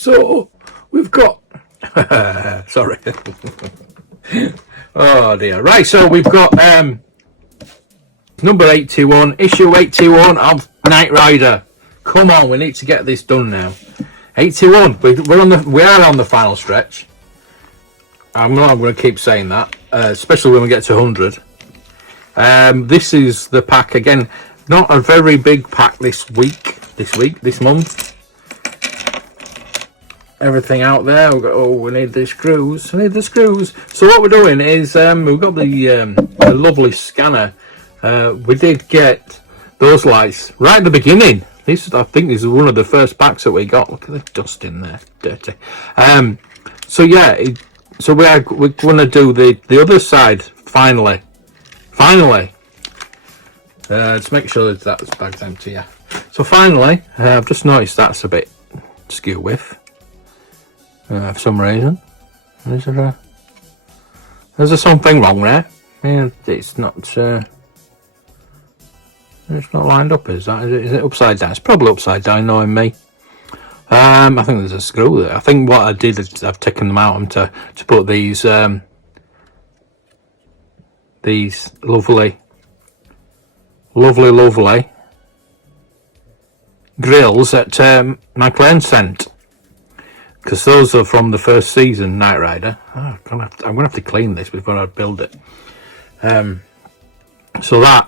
so we've got sorry. Oh dear. Right, so we've got number 81, issue 81 of Knight Rider. Come on, we need to get this done now. 81. We are on the final stretch. I'm going to keep saying that, especially when we get to 100. This is the pack again. Not a very big pack this month. Everything out there. We need the screws. So what we're doing is we've got the lovely scanner. We did get those lights right at the beginning. I think this is one of the first packs that we got. Look at the dust in there, dirty. So yeah, we're going to do the other side finally. Let's make sure that bag's empty. Yeah. So finally, I've just noticed that's a bit skew with for some reason. Is there something wrong there? Yeah, it's not lined up. Is it upside down? It's probably upside down, knowing me. I think there's a screw there. I think what I did is I've taken them out and to put these lovely grills that McLean sent, because those are from the first season Knight Rider. I'm gonna have to clean this before I build it. So that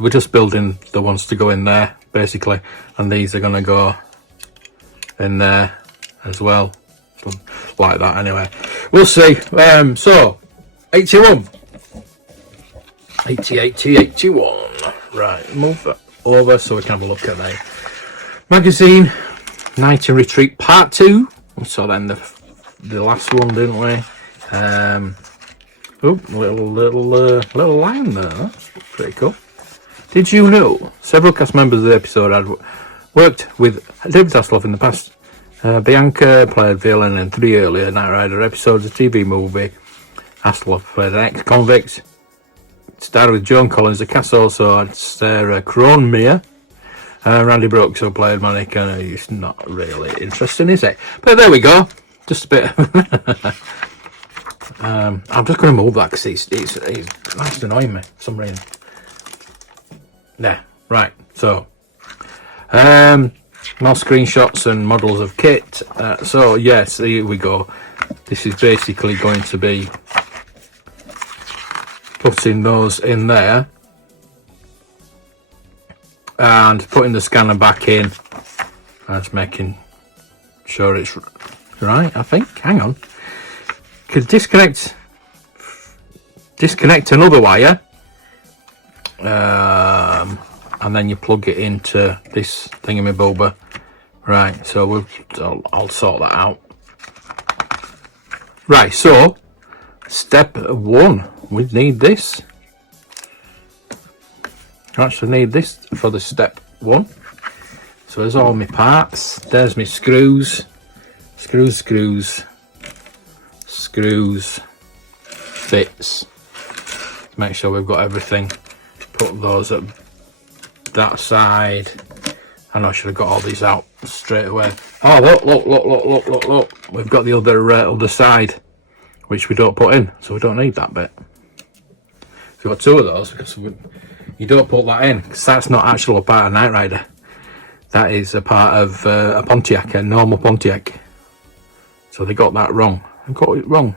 we're just building the ones to go in there basically, and these are gonna go in there as well, so, like that. Anyway, we'll see. So 81. 81. Right, move that over so we can have a look at the magazine. Night in Retreat Part 2. We saw then the last one, didn't we? Little line there. That's pretty cool. Did you know several cast members of the episode had worked with David Hasselhoff in the past? Bianca played villain in 3 earlier Knight Rider episodes of TV movie. Hasselhoff played an ex-convict. Starred with Joan Collins. The cast also had Sarah Cronmere. Randy Brooks, who played Monica. It's not really interesting, is it? But there we go. Just a bit. I'm just going to move that because it's nice annoying me for some reason. There. Right. So, more screenshots and models of kit. So yes, here we go. This is basically going to be putting those in there and putting the scanner back in. That's making sure it's right, I think. Hang on. Could disconnect another wire, and then you plug it into this thingamabobber. Right, so I'll sort that out. Right, so step 1, we need this. I actually need this for the step 1. So there's all my parts. There's my screws, bits. Make sure we've got everything. Put those at that side. I know I should have got all these out straight away. Oh, look. We've got the other side, which we don't put in, so we don't need that bit. So we've got 2 of those, because you don't put that in, because that's not actually a part of Knight Rider. That is a part of a Pontiac, a normal Pontiac. So they got that wrong. I got it wrong.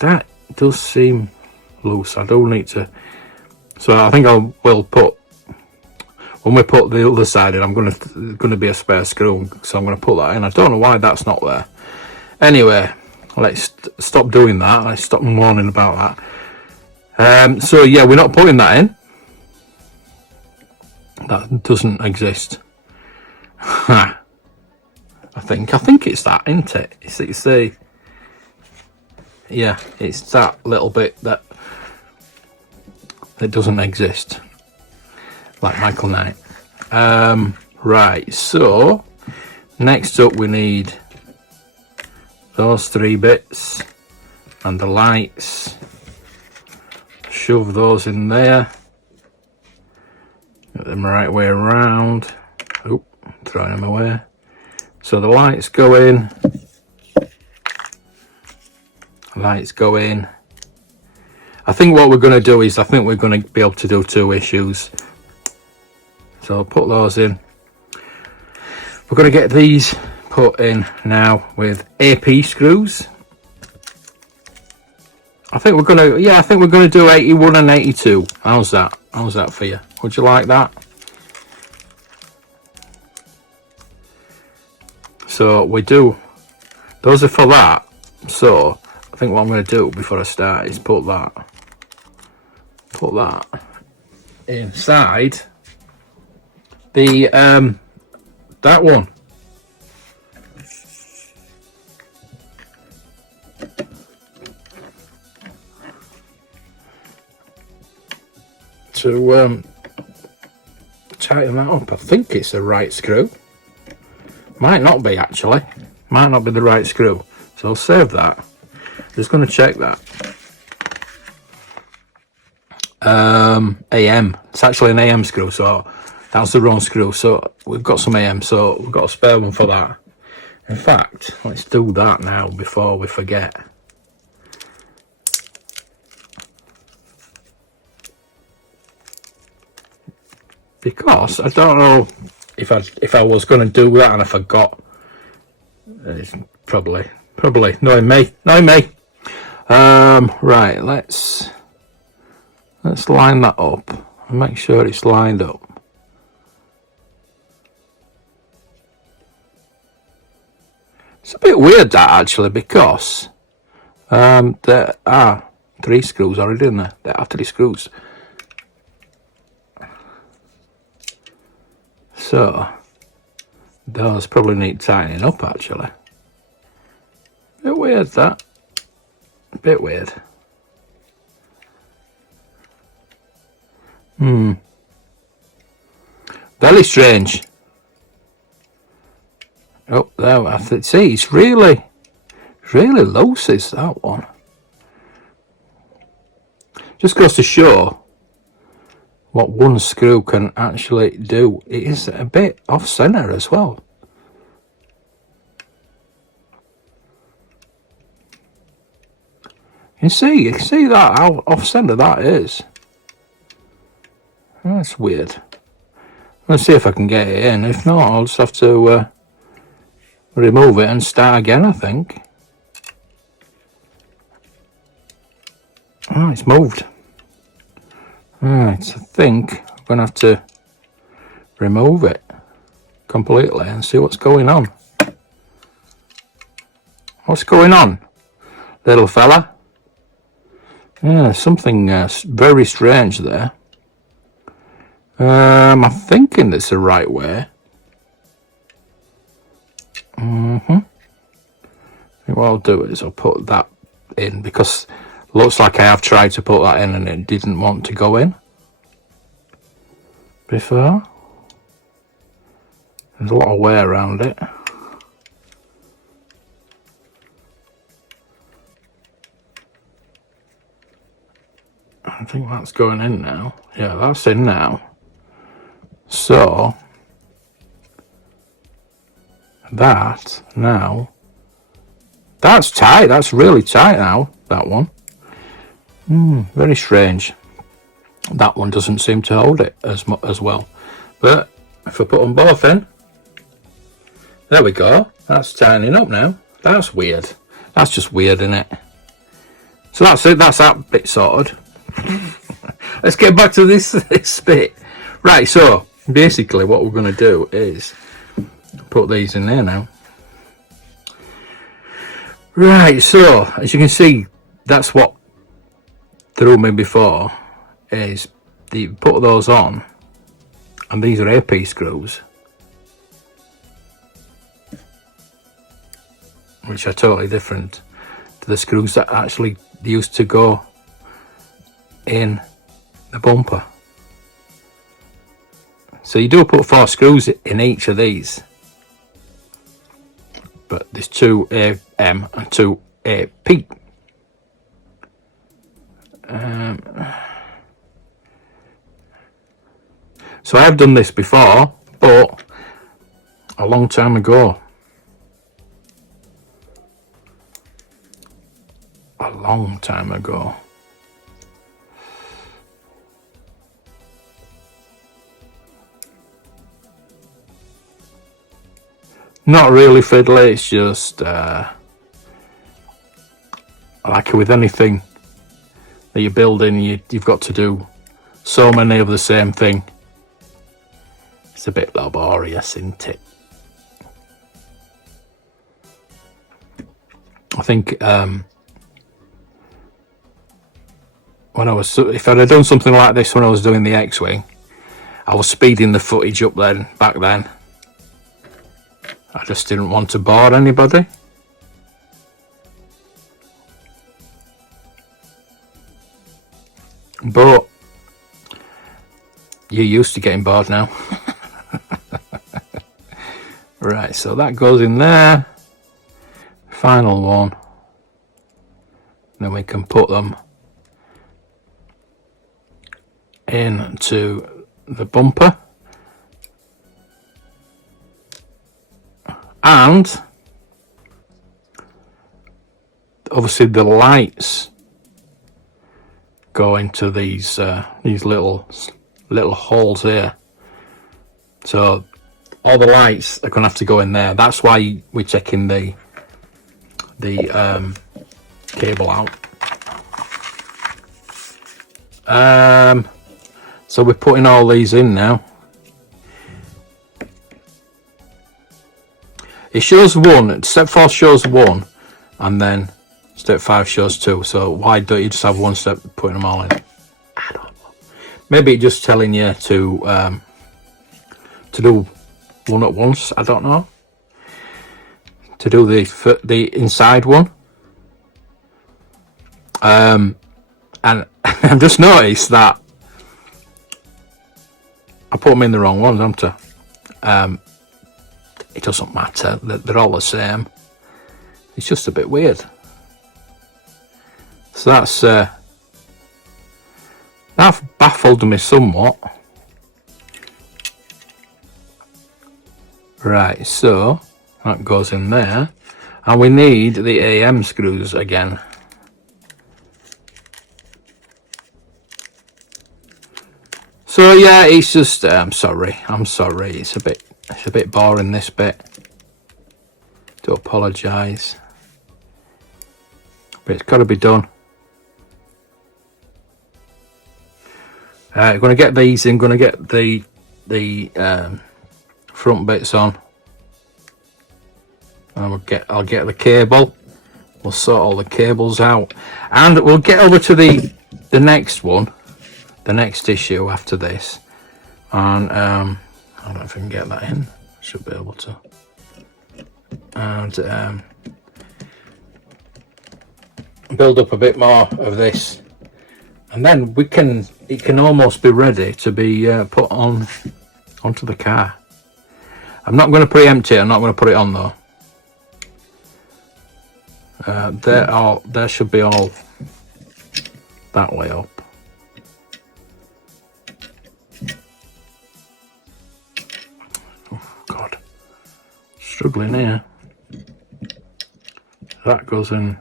That does seem loose. I do need to. So I think I will put, when we put the other side in, I'm going to be a spare screw, so I'm going to put that in. I don't know why that's not there. Anyway, let's stop doing that. Let's stop moaning about that. So yeah, we're not putting that in. That doesn't exist. I think it's that, isn't it? It's the, yeah, it's that little bit that doesn't exist, like Michael Knight. Right, so next up we need those 3 bits and the lights. Shove those in there. Get them the right way around. Oh, throwing them away. So the lights go in. Lights go in. I think what we're going to do is, I think we're going to be able to do 2 issues. So I'll put those in. We're going to get these put in now with AP screws. I think we're going to, yeah, I think we're going to do 81 and 82. How's that? How's that for you? Would you like that? So we do, those are for that. So I think what I'm going to do before I start is put that inside the that one. To tighten that up. I think it's the right screw. Might not be, actually. Might not be the right screw. So I'll save that. Just going to check that. AM. It's actually an AM screw, so that's the wrong screw. So we've got some AM, so we've got a spare one for that. In fact, let's do that now before we forget. Because I don't know if I was going to do that and I forgot. It's probably knowing me. Right, let's line that up and make sure it's lined up. It's a bit weird that, actually, because there are 3 screws already in there. There are 3 screws. So those probably need tightening up, actually. Bit weird, that. Bit weird. Very strange. Oh, there. I see. It's really loose. Is that one? Just goes to show what one screw can actually do. It is a bit off center as well. You can see that how off center that is. That's weird. Let's see if I can get it in. If not, I'll just have to remove it and start again, I think. Oh, it's moved. Right, I think I'm going to have to remove it completely and see what's going on. What's going on, little fella? Yeah, something very strange there. I'm thinking it's the right way. I think what I'll do is I'll put that in, because it looks like I have tried to put that in and it didn't want to go in before. There's a lot of wear around it. I think that's going in now. Yeah, that's in now. So that now, that's tight. That's really tight now, that one. Very strange. That one doesn't seem to hold it as well. But if I put them both in, there we go. That's tightening up now. That's weird. That's just weird, isn't it? So that's it. That's that bit sorted. Let's get back to this bit. Right, so basically what we're going to do is put these in there now. Right, so as you can see, that's what threw me before, is you put those on, and these are AP screws, which are totally different to the screws that actually used to go in the bumper. So you do put 4 screws in each of these, but there's 2 AM and 2 AP. So I have done this before, but a long time ago. long time ago. Not really fiddly, it's just like with anything that you're building, you've got to do so many of the same thing. It's a bit laborious, isn't it? I think if I'd have done something like this when I was doing the X-Wing, I was speeding the footage up then, back then. I just didn't want to bore anybody. But you're used to getting bored now. Right, so that goes in there. Final one. Then we can put them into the bumper. And obviously the lights go into these little holes here. So all the lights are going to have to go in there. That's why we're taking the cable out. So we're putting all these in now. It shows 1, step 4 shows 1, and then step 5 shows 2. So why don't you just have one step putting them all in? I don't know. Maybe it's just telling you to do one at once. I don't know. To do the inside one. And I've just noticed that I put them in the wrong ones, haven't I? It doesn't matter, they're all the same. It's just a bit weird. So that baffled me somewhat. Right, so that goes in there. And we need the AM screws again. So yeah, it's just I'm sorry. It's a bit boring, this bit. Do apologise, but it's got to be done. Going to get these in. Going to get the front bits on, and I'll get the cable. We'll sort all the cables out, and we'll get over to the next one, the next issue after this, and I don't know if I can get that in. Should be able to. And build up a bit more of this, and then it can almost be ready to be put onto the car. I'm not going to preempt it. I'm not going to put it on though. There should be all that way up. God, struggling here. That goes in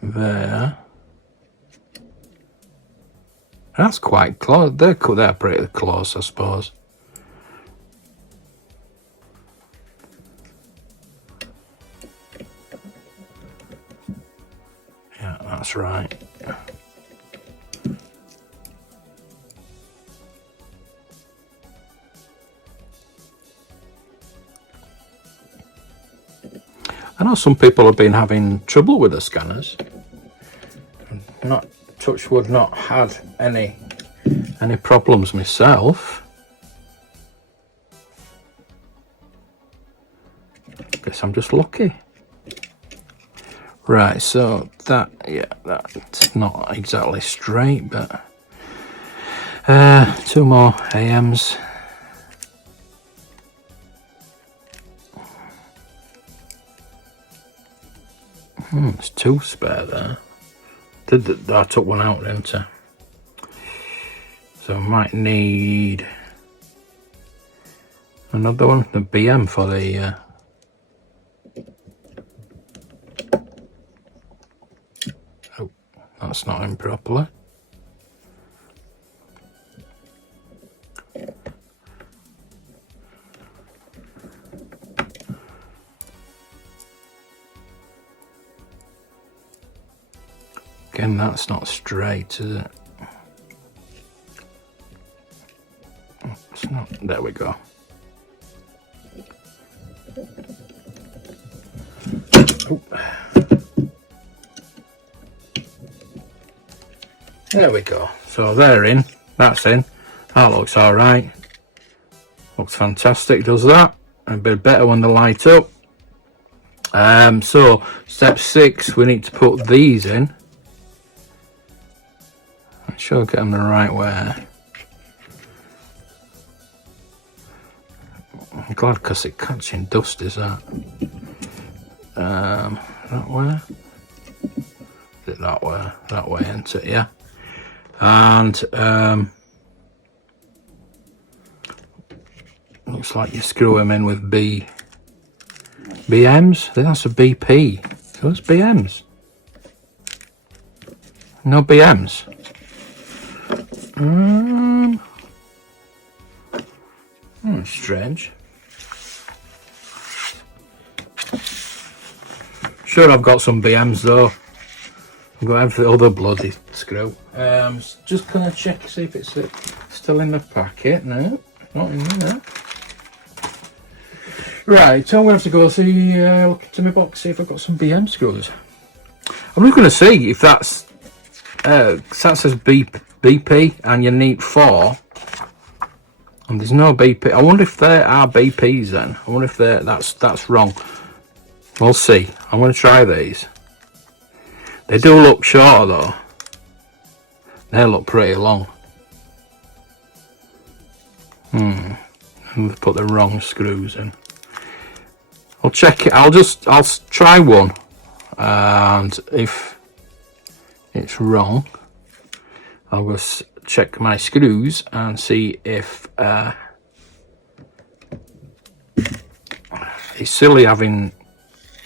there. That's quite close. They're pretty close, I suppose. Yeah, that's right. I know some people have been having trouble with the scanners. Not, touch wood, not had any problems myself. Guess I'm just lucky. Right, so that's not exactly straight, but 2 more AMs. There's 2 spare there. I took one out, didn't I? So I might need another one, the BM for the That's not in properly. Again, that's not straight, is it? It's not. There we go. Oh. There we go. So they're in. That's in. That looks all right. Looks fantastic. Does that? A bit better when they light up. So step 6, we need to put these in. Make sure I get them the right way. I'm glad because it's catching dust, is that? That way? Is it that way? That way, isn't it? Yeah. And looks like you screw them in with BMs. I think that's a BP. So it's BMs. No BMs. Strange. Sure, I've got some BMs though. I've got every other bloody screw. Just gonna check, see if it's still in the packet. No, not in there. Right, so I'm gonna have to go see, look into my box, see if I've got some BM screws. I'm just gonna see if that's that says BP and you need 4. And there's no BP. I wonder if there are BPs then. I wonder if that's wrong. We'll see. I'm going to try these. They do look shorter though. They look pretty long. I've put the wrong screws in. I'll check it. I'll try one. And if it's wrong, I'll just check my screws and see if it's silly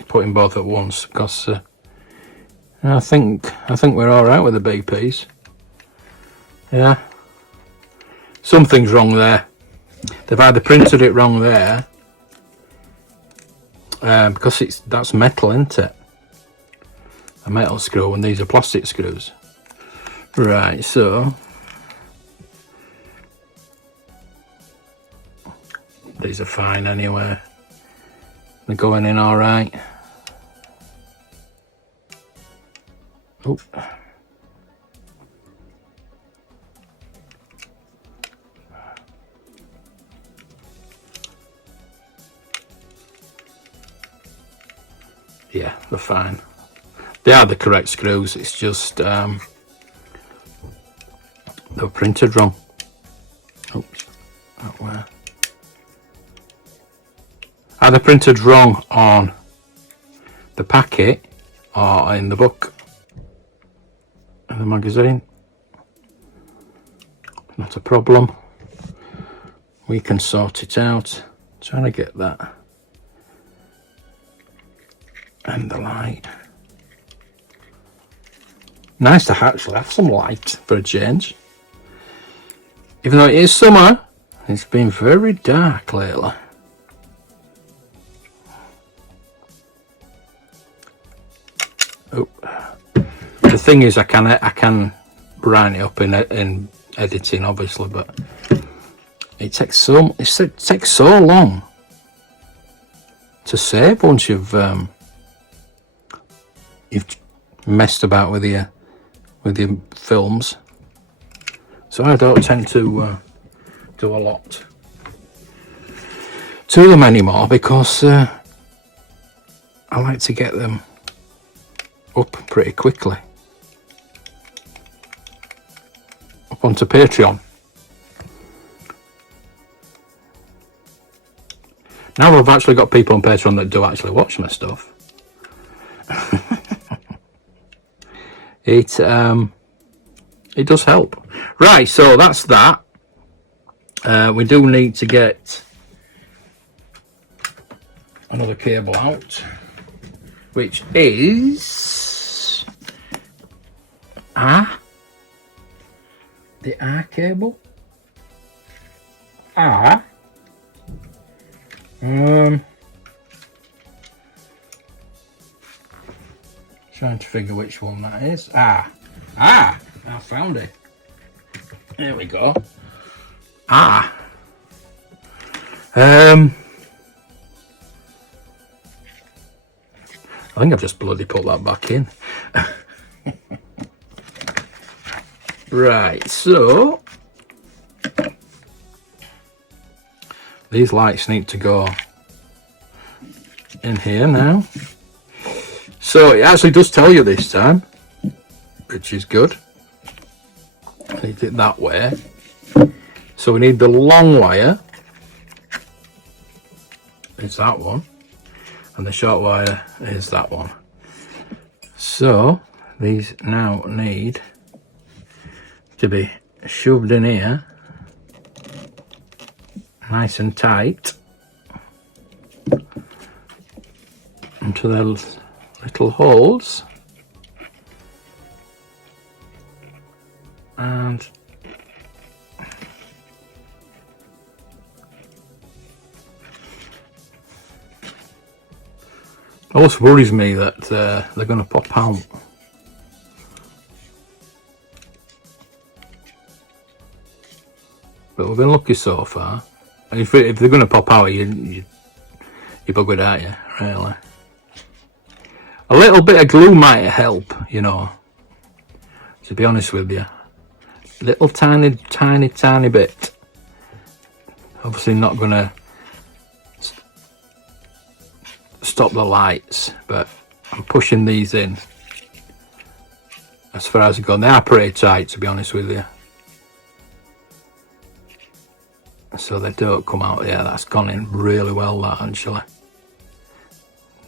putting both at once, because I think we're all right with the BPs. Yeah, something's wrong there. They've either printed it wrong there, because that's metal, isn't it? A metal screw, and these are plastic screws. Right, so these are fine anyway. They're going in all right. Oh. Yeah, they're fine. They are the correct screws. It's just they're printed wrong. Oops, that way. Either printed wrong on the packet or in the book, in the magazine. Not a problem. We can sort it out. Trying to get that and the light. Nice to actually have some light for a change. Even though it is summer, it's been very dark lately. Oh, the thing is, I can brighten it up in editing, obviously, but it takes so long to save once you've messed about with your films. So I don't tend to do a lot to them anymore, because I like to get them up pretty quickly up onto Patreon. Now I've actually got people on Patreon that do actually watch my stuff. It does help. Right, so that's that. We do need to get another cable out, which is R? The R cable? R? Trying to figure which one that is. Ah! I found it. There we go. I think I've just bloody put that back in. Right, so these lights need to go in here now. So it actually does tell you this time, which is good. I need it that way. So we need the long wire. It's that one. And the short wire is that one. So these now need to be shoved in here nice and tight into their little holes, and it also worries me that they're going to pop out. But we've been lucky so far. And if they're going to pop out, you're buggered, aren't you? Really. A little bit of glue might help, you know. To be honest with you, little tiny bit. Obviously not going to stop the lights, but I'm pushing these in as far as I go. They are pretty tight, to be honest with you, so they don't come out. Yeah, that's gone in really well, that, actually.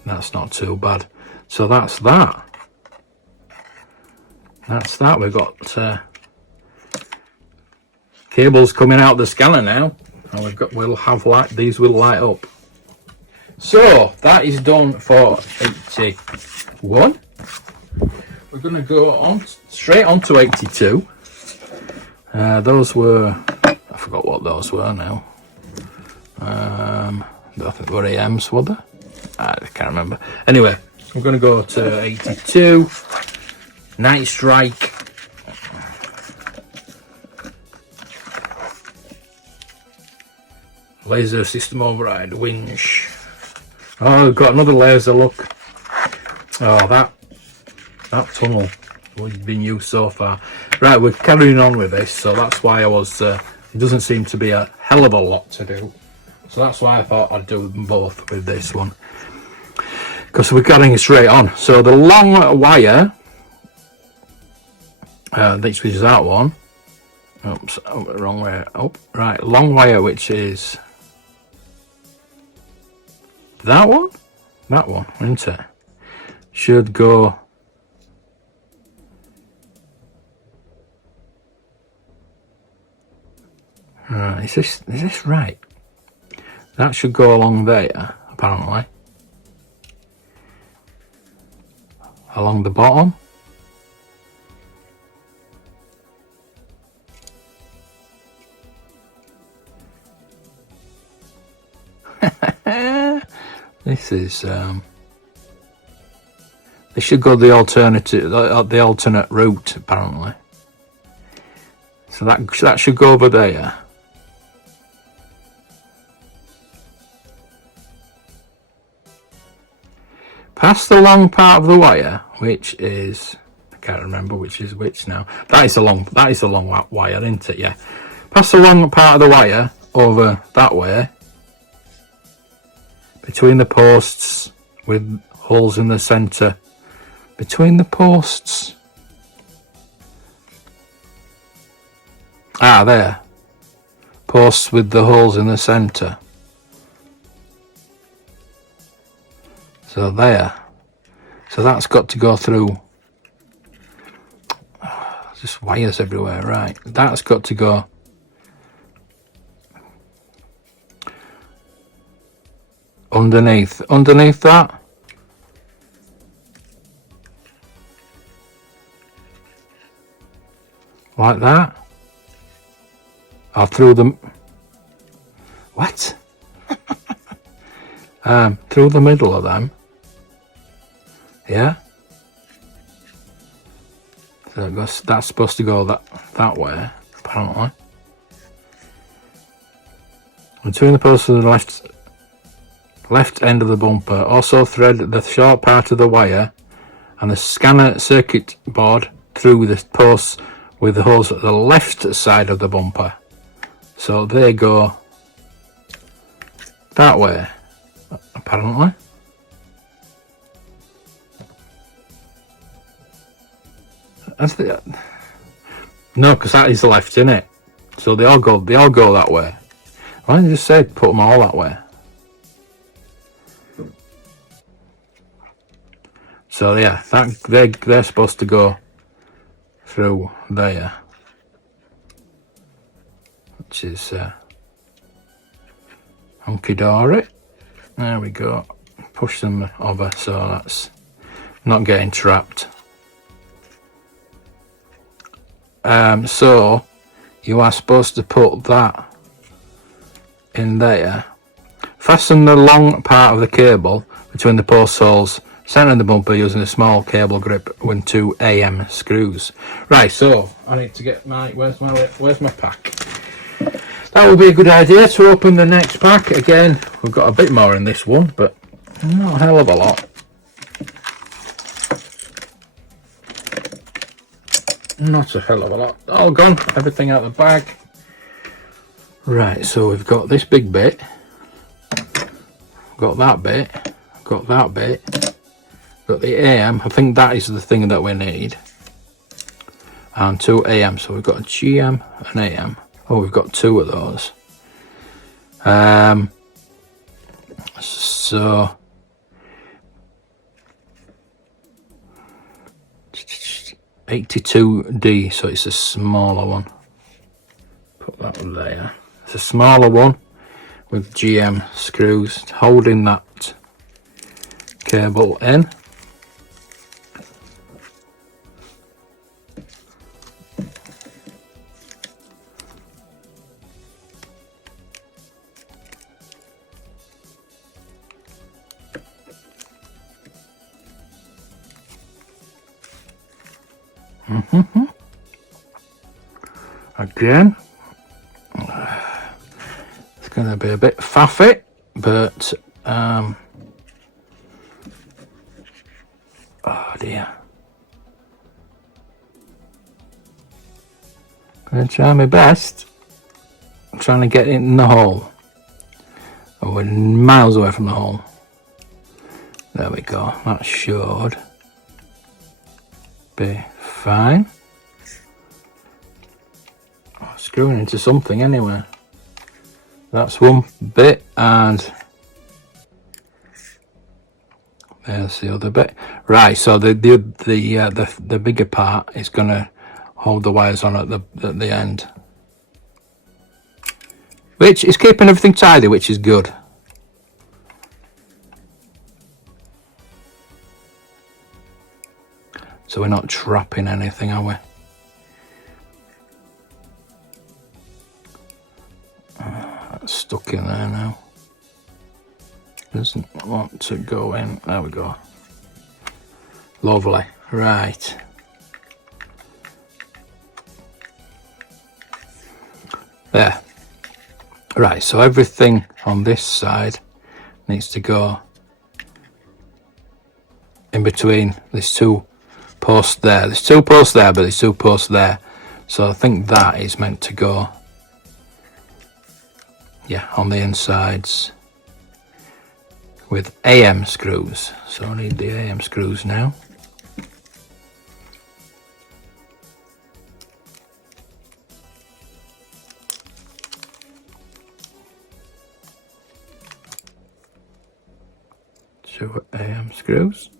That's not too bad. So that's that. We've got cables coming out the scanner now, and we'll have light. These will light up. So that is done for 81. We're going to go on straight on to 82. Those were, I forgot what those were now. I think they were AMs, were they? I can't remember. Anyway, we're going to go to 82. Night Strike. Laser system override winch. Oh, we've got another laser, look. Oh, that tunnel we've been used so far. Right, we're carrying on with this, so that's why I was, it doesn't seem to be a hell of a lot to do. So that's why I thought I'd do them both with this one. Because we're carrying it straight on. So the long wire, which is that one. Oops, wrong way. Oh, right, long wire, which is that one, isn't it? Should go right. Is this right? That should go along there, apparently. Along the bottom. This is they should go the alternate route, apparently. So that should go over there. Past the long part of the wire, which is, I can't remember which is which now. That is the long wire, isn't it? Yeah. Past the long part of the wire over that way, between the posts with holes in the centre. Between the posts. Ah, there. Posts with the holes in the centre. So there. So that's got to go through. Oh, just wires everywhere, right. That's got to go underneath that. like that. Or through the... What? Through the middle of them. Yeah. So it goes, that's supposed to go that way, apparently. Between the posts of the left end of the bumper, also thread the short part of the wire and the scanner circuit board through the posts with the holes at the left side of the bumper. So they go that way, apparently. No, because that is left, isn't it? So they all go that way. Why didn't you just say put them all that way? So yeah, they're supposed to go through there, which is hunky dory. There we go. Push them over so that's not getting trapped. So you are supposed to put that in there. Fasten the long part of the cable between the post holes, centre the bumper using a small cable grip with 2 AM screws. Right, so I need to get where's my pack? That would be a good idea to open the next pack. Again, we've got a bit more in this one, but not a hell of a lot. Not a hell of a lot. All gone, everything out of the bag. Right, so we've got this big bit, got that bit, got that bit, got the AM. I think that is the thing that we need, and 2 AM. So we've got a GM and AM. Oh, we've got 2 of those. So 82D, so it's a smaller one. Put that one there. It's a smaller one with GM screws holding that cable in. Again, it's going to be a bit faffy, but oh dear. Going to try my best. I'm trying to get it in the hole. Oh, we're miles away from the hole. There we go. That should be fine. Oh, screwing into something anyway. That's one bit, and there's the other bit. Right, so the bigger part is going to hold the wires on at the end, which is keeping everything tidy, which is good. So we're not trapping anything, are we? That's stuck in there now. Doesn't want to go in. There we go. Lovely. Right. There. Right, so everything on this side needs to go in between these 2 posts there. There's 2 posts there, but there's 2 posts there. So I think that is meant to go, yeah, on the insides with AM screws. So I need the AM screws now. Two AM screws.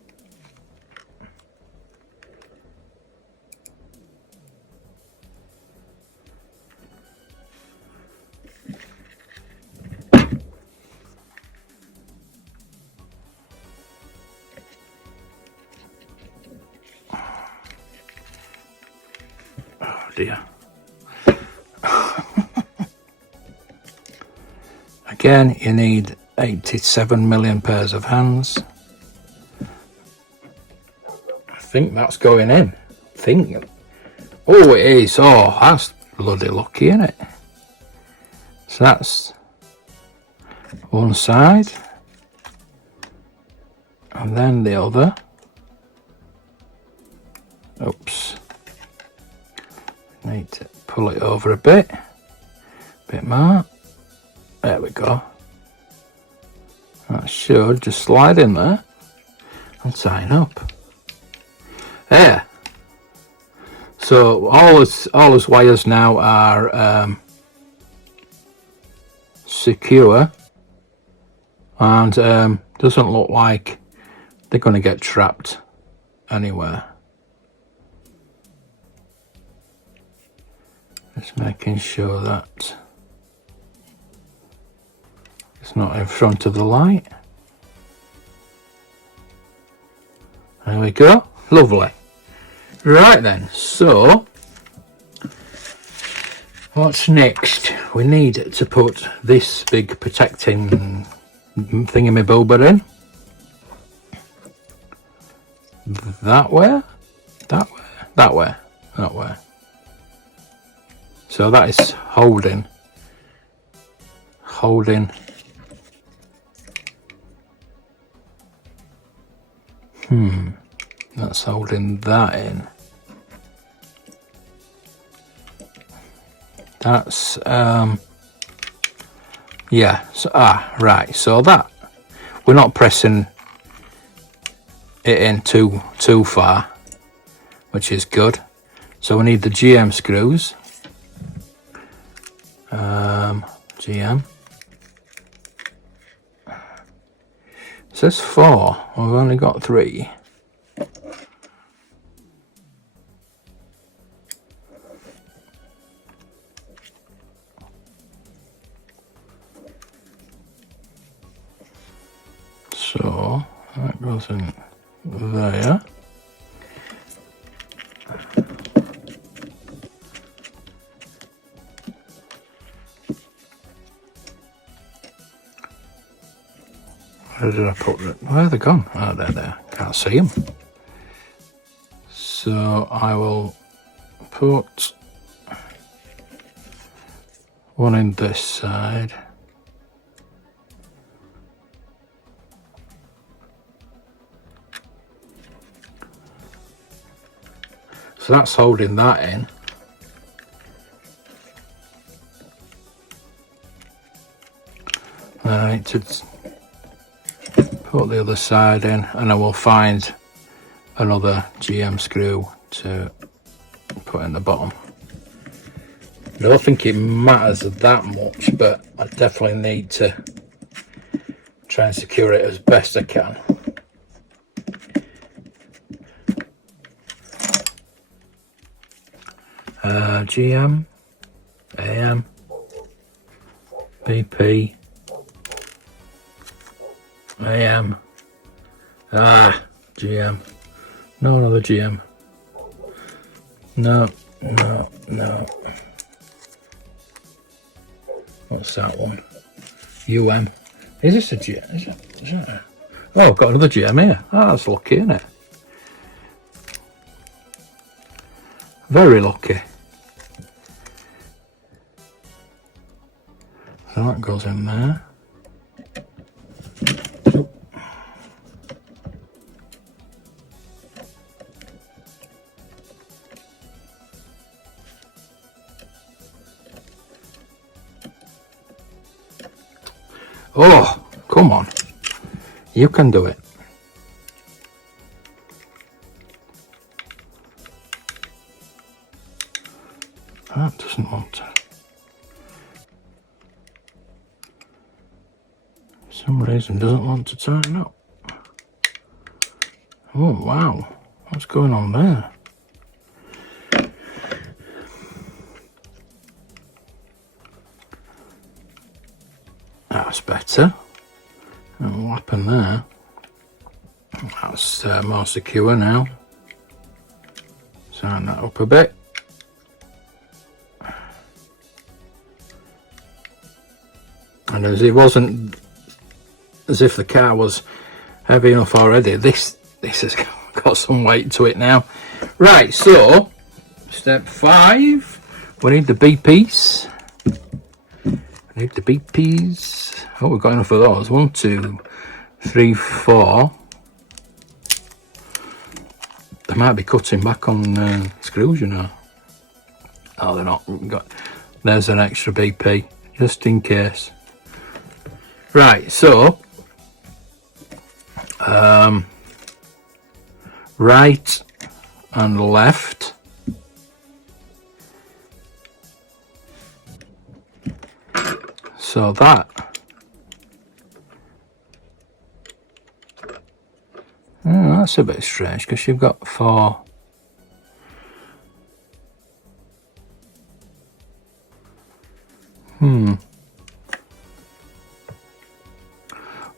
dear. Again, you need 87 million pairs of hands. I think that's going in. Oh, it is. Oh, that's bloody lucky, isn't it? So that's one side. And then the other. Oops. Need to pull it over a bit more. There we go. That should just slide in there and tighten up. There. So all his wires now are secure, and doesn't look like they're going to get trapped anywhere. Just making sure that it's not in front of the light. There we go. Lovely. Right then, so what's next? We need to put this big protecting thingamabobber in. That way. So that is holding. That's holding that in. That's yeah. So right. So that we're not pressing it in too far, which is good. So we need the GM screws. GM. It says 4. We've only got 3. So that goes in there. Where did I put it? Where are they gone? Oh, they're there. Can't see them. So I will put one in this side. So that's holding that in. I need to put the other side in, and I will find another GM screw to put in the bottom. I don't think it matters that much, but I definitely need to try and secure it as best I can. GM, AM, BP, AM, GM, no, another GM, no, what's that one, UM, is this a GM, is that a... Oh, I've got another GM here, that's lucky, isn't it? Very lucky. So that goes in there. Oh, come on. You can do it. That doesn't want to. For some reason doesn't want to tighten up. Oh wow, what's going on there? That's better. And what happened there? That's more secure now. Tighten that up a bit. And as it wasn't as if the car was heavy enough already, this has got some weight to it now. Right, so step 5, we need the BPs. We need the BPs. Oh, we've got enough of those. 1, 2, 3, 4. They might be cutting back on screws, you know. Oh, they're not. There's an extra BP, just in case. Right, so right and left. So that. Oh, that's a bit strange because you've got 4.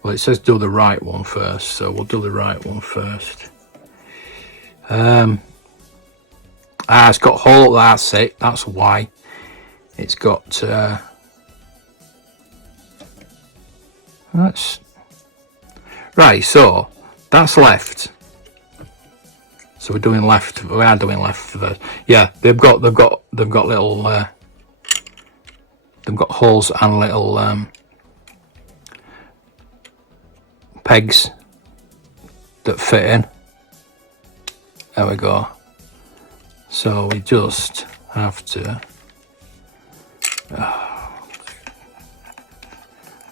Well, it says do the right one first, so we'll do the right one first. It's got hole. That's it. That's why. It's got. That's right. So that's left. So we're doing left. We are doing left first. Yeah, they've got little. They've got holes and little pegs that fit in. There we go. So we just have to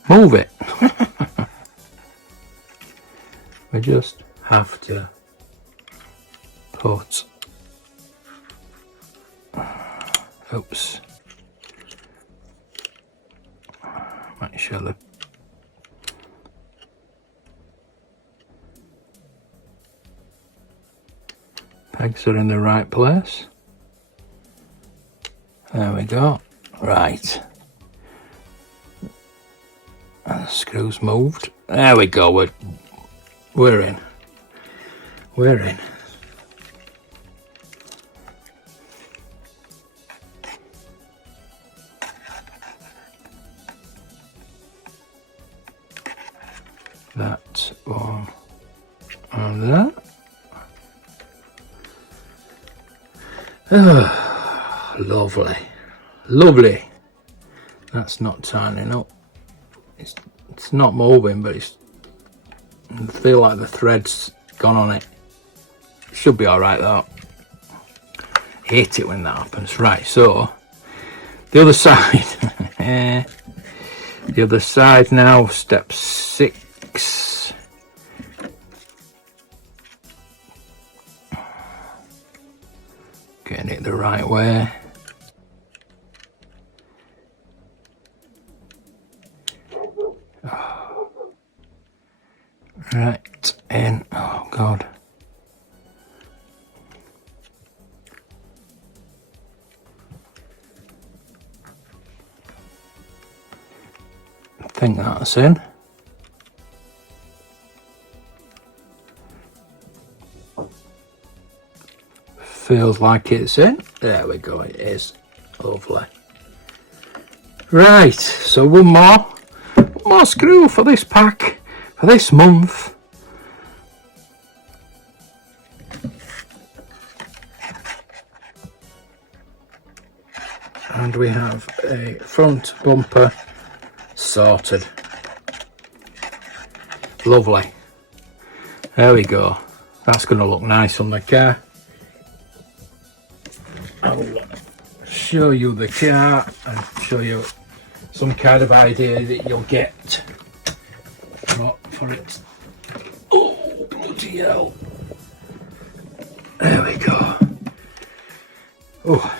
move it. We just have to put. Oops. Make sure the pegs are in the right place. There we go. Right. And the screws moved. There we go. We're in. We're in. That one and that. Oh, lovely. Lovely. That's not tightening up. It's not moving, but I feel like the thread's gone on it. Should be alright though. Hate it when that happens. Right, so the other side. The other side now, step 6. Getting it the right way. Right in. Oh God. I think that's in. Feels like it's in. There we go, it is. Lovely. Right, so one more screw for this pack, for this month. And we have a front bumper sorted. Lovely. There we go. That's going to look nice on the car. I'll show you the car and show you some kind of idea that you'll get for it. Oh, bloody hell. There we go. Oh.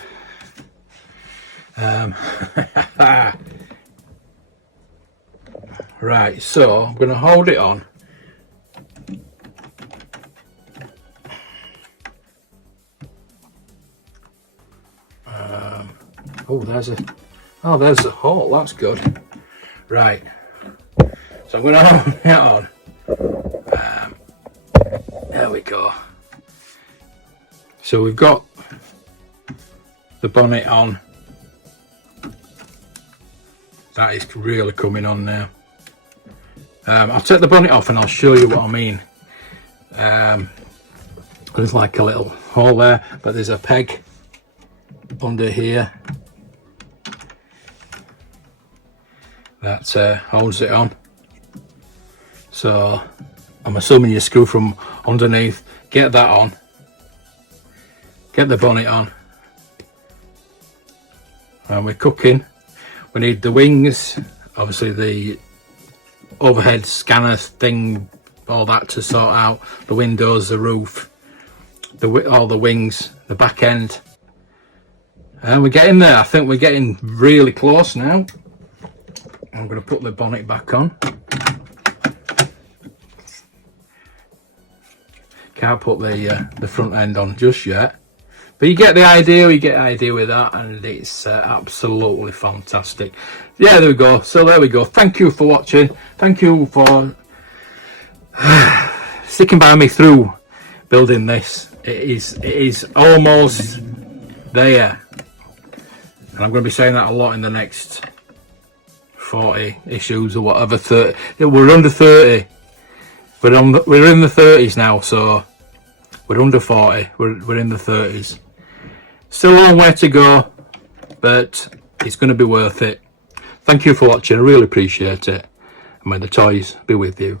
Right, so I'm going to hold it on. There's a hole. That's good. Right. So I'm going to hold it on. There we go. So we've got the bonnet on That is really coming on now. I'll take the bonnet off and I'll show you what I mean. There's like a little hole there, but there's a peg under here that holds it on. So I'm assuming you screw from underneath, get that on, get the bonnet on, and we're cooking. We need the wings, obviously the overhead scanner thing, all that to sort out, the windows, the roof, all the wings, the back end. And we're getting there. I think we're getting really close now. I'm going to put the bonnet back on. Can't put the front end on just yet, but you get the idea. We get the idea with that, and it's absolutely fantastic. Yeah, there we go. So there we go. Thank you for watching. Thank you for sticking by me through building this. It is almost there, and I'm going to be saying that a lot in the next 40 issues or whatever. 30. We're under 30. We're in the 30s now, so we're under 40. We're in the 30s. Still a long way to go, but it's going to be worth it. Thank you for watching. I really appreciate it. And may the toys be with you.